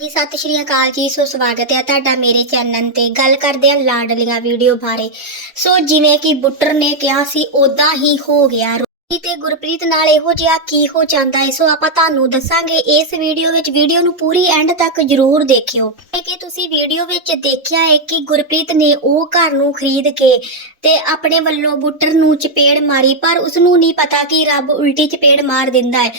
ਜੀ, ਸਤਿ ਸ਼੍ਰੀ ਅਕਾਲ ਜੀ, ਸੋ ਸਵਾਗਤ ਹੈ ਤੁਹਾਡਾ ਮੇਰੇ ਚੈਨਲ ਤੇ। ਗੱਲ ਕਰਦੇ ਹਾਂ ਲਾਡਲੀਆਂ ਵੀਡੀਓ ਬਾਰੇ। ਸੋ ਜਿਵੇਂ ਕਿ ਬੁੱਟਰ ਨੇ ਕਿਹਾ ਸੀ ਉਦਾਂ ਹੀ ਹੋ ਗਿਆ। ਰੋਹੀ ਤੇ ਗੁਰਪ੍ਰੀਤ ਨਾਲ ਇਹੋ ਜਿਹਾ ਕੀ ਹੋ ਜਾਂਦਾ ਹੈ? ਸੋ ਆਪਾਂ ਤੁਹਾਨੂੰ ਦੱਸਾਂਗੇ, ਇਸ ਵੀਡੀਓ ਵਿੱਚ, ਵੀਡੀਓ ਨੂੰ ਪੂਰੀ ਐਂਡ ਤੱਕ ਜਰੂਰ ਦੇਖਿਓ। ਇਹ ਕਿ ਤੁਸੀਂ ਵੀਡੀਓ ਵਿੱਚ ਦੇਖਿਆ ਹੈ ਕਿ ਗੁਰਪ੍ਰੀਤ ਨੇ ਉਹ ਘਰ ਨੂੰ ਖਰੀਦ ਕੇ ਤੇ ਆਪਣੇ ਵੱਲੋਂ ਬੁੱਟਰ ਨੂੰ ਚਪੇੜ ਮਾਰੀ, ਪਰ ਉਸ ਨੂੰ ਨਹੀਂ ਪਤਾ ਕਿ ਰੱਬ ਉਲਟੀ ਚਪੇੜ ਮਾਰ ਦਿੰਦਾ ਹੈ।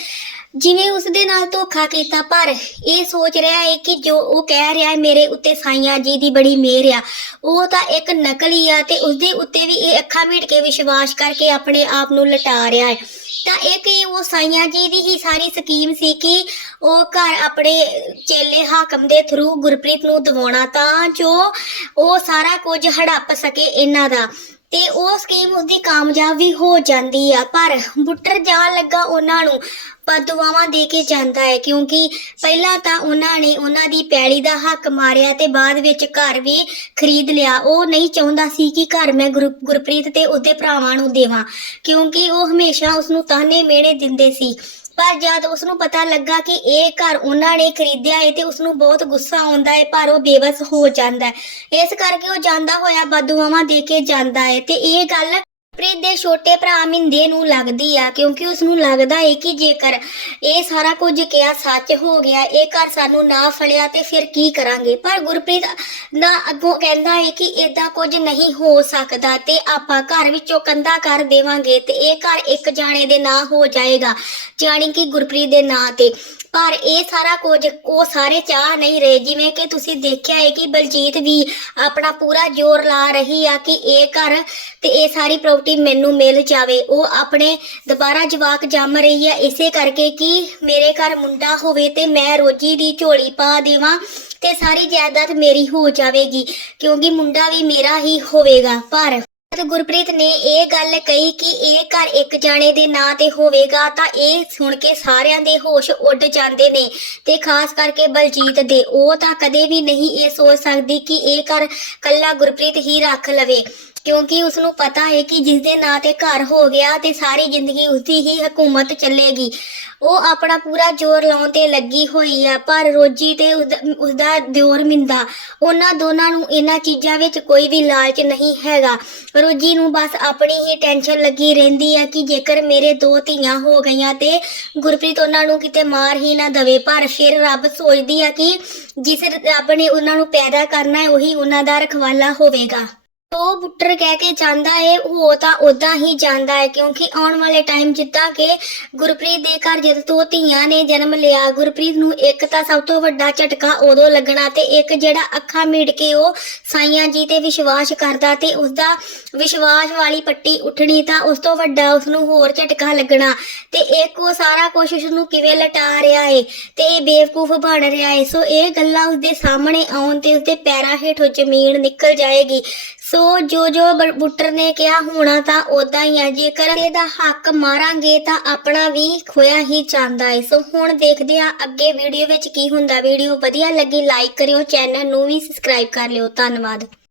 ਜਿਵੇਂ ਉਸ ਦੇ ਨਾਲ ਧੋਖਾ ਕੀਤਾ, ਪਰ ਇਹ ਸੋਚ ਰਿਹਾ ਹੈ ਕਿ ਜੋ ਉਹ ਕਹਿ ਰਿਹਾ ਹੈ, ਮੇਰੇ ਉੱਤੇ ਸਾਈਆਂ ਜੀ ਦੀ ਬੜੀ ਮਿਹਰ ਆ। ਉਹ ਤਾਂ ਇੱਕ ਨਕਲੀ ਆ ਤੇ ਉਸ ਦੇ ਉੱਤੇ ਵੀ ਇਹ ਅੱਖਾਂ ਮੀਟ ਕੇ ਵਿਸ਼ਵਾਸ ਕਰਕੇ ਆਪਣੇ ਆਪ ਨੂੰ ਲਟਾ ਰਿਹਾ ਹੈ। ਤਾਂ ਇਹ ਕਿ ਉਹ ਸਾਈਆਂ ਜੀ ਦੀ ਹੀ ਸਾਰੀ ਸਕੀਮ ਸੀ ਕਿ ਉਹ ਘਰ ਆਪਣੇ ਚੇਲੇ ਹਾਕਮ ਦੇ ਥਰੂ ਗੁਰਪ੍ਰੀਤ ਨੂੰ ਦਿਵਾਉਣਾ ਤਾਂ ਜੋ ਉਹ ਸਾਰਾ ਕੁਝ ਹੜੱਪ ਸਕੇ ਇਹਨਾਂ ਦਾ। ਤੇ ਉਹ ਸਕੀਮ ਉਸਦੀ ਕਾਮਯਾਬ ਵੀ ਹੋ ਜਾਂਦੀ ਆ, ਪਰ ਬੁੱਟਰ ਜਾਣ ਲੱਗਾ ਉਹਨਾਂ ਨੂੰ ਪਦਵਾਵਾਂ ਦੇ ਕੇ ਜਾਂਦਾ ਹੈ, ਕਿਉਂਕਿ ਪਹਿਲਾਂ ਤਾਂ ਉਹਨਾਂ ਨੇ ਉਹਨਾਂ ਦੀ ਪੈਲੀ ਦਾ ਹੱਕ ਮਾਰਿਆ ਤੇ ਬਾਅਦ ਵਿੱਚ ਘਰ ਵੀ ਖਰੀਦ ਲਿਆ। ਉਹ ਨਹੀਂ ਚਾਹੁੰਦਾ ਸੀ ਕਿ ਘਰ ਮੈਂ ਗੁਰ- ਗੁਰਪ੍ਰੀਤ ਤੇ ਉਹਦੇ ਭਰਾਵਾਂ ਨੂੰ ਦੇਵਾਂ, ਕਿਉਂਕਿ ਉਹ ਹਮੇਸ਼ਾ ਉਸ ਨੂੰ ਤਾਨੇ ਮਿਹਣੇ ਦਿੰਦੇ ਸੀ। ਪਰ ਜਦ ਉਸ ਨੂੰ ਪਤਾ ਲੱਗਾ ਕਿ ਇਹ ਘਰ ਉਹਨਾਂ ਨੇ ਖਰੀਦਿਆ ਹੈ ਤੇ ਉਸ ਨੂੰ ਬਹੁਤ ਗੁੱਸਾ ਆਉਂਦਾ ਹੈ ਪਰ ਉਹ ਬੇਵਸ ਹੋ ਜਾਂਦਾ ਹੈ ਇਸ ਕਰਕੇ ਉਹ ਜਾਂਦਾ ਹੋਇਆ ਬਦਦੁਆਵਾਂ ਦੇ ਕੇ ਜਾਂਦਾ ਹੈ ਤੇ ਇਹ ਗੱਲ ਪ੍ਰੀਤ ਦੇ ਛੋਟੇ ਭਰਾ ਮਿੰਦੇ ਨੂੰ ਲੱਗਦੀ ਆ, ਕਿਉਂਕਿ ਉਸ ਨੂੰ ਲੱਗਦਾ ਹੈ ਕਿ ਜੇਕਰ ਇਹ ਸਾਰਾ ਕੁਝ ਕਿਹਾ ਸੱਚ ਹੋ ਗਿਆ, ਇਹ ਘਰ ਸਾਨੂੰ ਨਾ ਫਲਿਆ ਤੇ ਫਿਰ ਕੀ ਕਰਾਂਗੇ? ਪਰ ਗੁਰਪ੍ਰੀਤ ਨਾ ਅੱਗੋਂ ਕਹਿੰਦਾ ਹੈ ਕਿ ਇਦਾਂ ਕੁਝ ਨਹੀਂ ਹੋ ਸਕਦਾ ਤੇ ਆਪਾਂ ਘਰ ਵਿੱਚੋਂ ਕੰਧਾ ਕਰ ਦੇਵਾਂਗੇ ਤੇ ਇਹ ਘਰ ਇੱਕ ਜਾਣੇ ਦੇ ਨਾਂ ਹੋ ਜਾਏਗਾ, ਜਾਣੀ ਕਿ ਗੁਰਪ੍ਰੀਤ ਦੇ ਨਾਂ ਤੇ। ਪਰ ਇਹ ਸਾਰਾ ਕੁਝ ਉਹ ਸਾਰੇ ਚਾਹ ਨਹੀਂ ਰਹੇ, ਜਿਵੇਂ ਕਿ ਤੁਸੀਂ ਦੇਖਿਆ ਹੈ ਕਿ ਬਲਜੀਤ ਵੀ ਆਪਣਾ ਪੂਰਾ ਜ਼ੋਰ ਲਾ ਰਹੀ ਆ ਕਿ ਇਹ ਘਰ ਤੇ ਇਹ ਸਾਰੀ ਪ੍ਰਾਪਰਟੀ ਮੈਨੂੰ ਮਿਲ ਜਾਵੇ। ਉਹ ਆਪਣੇ ਦੁਬਾਰਾ ਜਵਾਕ ਜੰਮ ਰਹੀ ਆ, ਇਸੇ ਕਰਕੇ ਕਿ ਮੇਰੇ ਘਰ ਮੁੰਡਾ ਹੋਵੇ ਤੇ ਮੈਂ ਰੋਜੀ ਦੀ ਝੋਲੀ ਪਾ ਦੇਵਾਂ ਤੇ ਸਾਰੀ ਜਾਇਦਾਦ ਮੇਰੀ ਹੋ ਜਾਵੇਗੀ, ਕਿਉਂਕਿ ਮੁੰਡਾ ਵੀ ਮੇਰਾ ਹੀ ਹੋਵੇਗਾ, ਪਰ ਜਦ ਗੁਰਪ੍ਰੀਤ ਨੇ ਇਹ ਗੱਲ ਕਹੀ ਕਿ ਇਹ ਘਰ ਇੱਕ ਜਾਣੇ ਦੇ ਨਾਂ ਤੇ ਹੋਵੇਗਾ, ਤਾਂ ਇਹ ਸੁਣ ਕੇ ਸਾਰਿਆਂ ਦੇ ਹੋਸ਼ ਉੱਡ ਜਾਂਦੇ ਨੇ ਤੇ ਖਾਸ ਕਰਕੇ ਬਲਜੀਤ ਦੇ। ਉਹ ਤਾਂ ਕਦੇ ਵੀ ਨਹੀਂ ਇਹ ਸੋਚ ਸਕਦੀ ਕਿ ਇਹ ਘਰ ਕੱਲਾ ਗੁਰਪ੍ਰੀਤ ਹੀ ਰੱਖ ਲਵੇ। ਕਿਉਂਕਿ ਉਸ ਨੂੰ ਪਤਾ ਹੈ ਕਿ ਜਿਸ ਦੇ ਨਾਂ ਤੇ ਘਰ ਹੋ ਗਿਆ ਤੇ ਸਾਰੀ ਜ਼ਿੰਦਗੀ ਉਸਦੀ ਹੀ ਹਕੂਮਤ ਚੱਲੇਗੀ। ਉਹ ਆਪਣਾ ਪੂਰਾ ਜ਼ੋਰ ਲਾਉਣ ਤੇ ਲੱਗੀ ਹੋਈ ਆ, ਪਰ ਰੋਜੀ ਤੇ ਉਸਦਾ- ਉਸਦਾ ਦਿਓਰ ਮਿੰਦਾ। ਉਹਨਾਂ ਦੋਨਾਂ ਨੂੰ ਇਹਨਾਂ ਚੀਜ਼ਾਂ ਵਿੱਚ ਕੋਈ ਵੀ ਲਾਲਚ ਨਹੀਂ ਹੈਗਾ। ਰੋਜੀ ਨੂੰ ਬਸ ਆਪਣੀ ਹੀ ਟੈਨਸ਼ਨ ਲੱਗੀ ਰਹਿੰਦੀ ਆ ਕਿ ਜੇਕਰ ਮੇਰੇ ਦੋ ਧੀਆਂ ਹੋ ਗਈਆਂ ਤੇ ਗੁਰਪ੍ਰੀਤ ਉਹਨਾਂ ਨੂੰ ਕਿਤੇ ਮਾਰ ਹੀ ਨਾ ਦਵੇ। ਪਰ ਫਿਰ ਰੱਬ ਸੋਚਦੀ ਆ ਕਿ ਜਿਸ ਰੱਬ ਨੇ ਉਹਨਾਂ ਨੂੰ ਪੈਦਾ ਕਰਨਾ ਹੈ, ਉਹੀ ਉਹਨਾਂ ਦਾ ਰਖਵਾਲਾ ਹੋਵੇਗਾ। ਉਹ ਪੁੱਟਰ ਕਹਿ ਕੇ ਜਾਂਦਾ ਏ, ਉਹ ਤਾਂ ਉਦਾਂ ਹੀ ਜਾਂਦਾ ਹੈ ਕਿਉਂਕਿ ਆਉਣ ਵਾਲੇ ਟਾਈਮ ਜਿੱਦਾਂ ਕਿ ਗੁਰਪ੍ਰੀਤ ਦੇ ਘਰ ਜਦ ਤੋਂ ਧੀਆਂ ਨੇ ਜਨਮ ਲਿਆ, ਗੁਰਪ੍ਰੀਤ ਨੂੰ ਇੱਕ ਤਾਂ ਸਭ ਤੋਂ ਵੱਡਾ ਝਟਕਾ ਉਦੋਂ ਲੱਗਣਾ ਤੇ ਇੱਕ ਜਿਹੜਾ ਅੱਖਾਂ ਮੀਟ ਕੇ ਉਹ ਸਾਈਆਂ ਜੀ ਤੇ ਵਿਸ਼ਵਾਸ ਕਰਦਾ ਤੇ ਉਸਦਾ ਵਿਸ਼ਵਾਸ ਵਾਲੀ ਪੱਟੀ ਉੱਠਣੀ ਤਾਂ ਉਸ ਤੋਂ ਵੱਡਾ ਉਸ ਨੂੰ ਹੋਰ ਝਟਕਾ ਲੱਗਣਾ ਤੇ ਇੱਕ ਉਹ ਸਾਰਾ ਕੁਝ ਉਸ ਨੂੰ ਕਿਵੇਂ ਲਟਾ ਰਿਹਾ ਏ ਤੇ ਇਹ ਬੇਵਕੂਫ ਬਣ ਰਿਹਾ ਏ। ਸੋ ਇਹ ਗੱਲਾਂ ਉਸਦੇ ਸਾਹਮਣੇ ਆਉਣ ਤੇ ਉਸਦੇ ਪੈਰਾਂ ਹੇਠੋਂ ਜ਼ਮੀਨ ਨਿਕਲ ਜਾਏਗੀ। ਸੋ ਜੋ ਜੋ ਬੁੱਟਰ ਨੇ ਕਿਹਾ ਹੋਣਾ ਤਾਂ ਉਦਾਂ ਹੀ ਹੈ ਜੇਕਰ ਇਹਦਾ ਹੱਕ ਮਾਰਾਂਗੇ ਤਾਂ ਆਪਣਾ ਵੀ ਖੋਇਆ ਹੀ ਜਾਂਦਾ ਹੈ ਸੋ ਹੁਣ ਦੇਖਦੇ ਆ ਅੱਗੇ ਵੀਡੀਓ ਵਿੱਚ ਕੀ ਹੁੰਦਾ। ਵੀਡੀਓ ਵਧੀਆ ਲੱਗੀ ਲਾਈਕ ਕਰਿਓ ਚੈਨਲ ਨੂੰ ਵੀ ਸਬਸਕ੍ਰਾਈਬ ਕਰ ਲਿਓ। ਧੰਨਵਾਦ।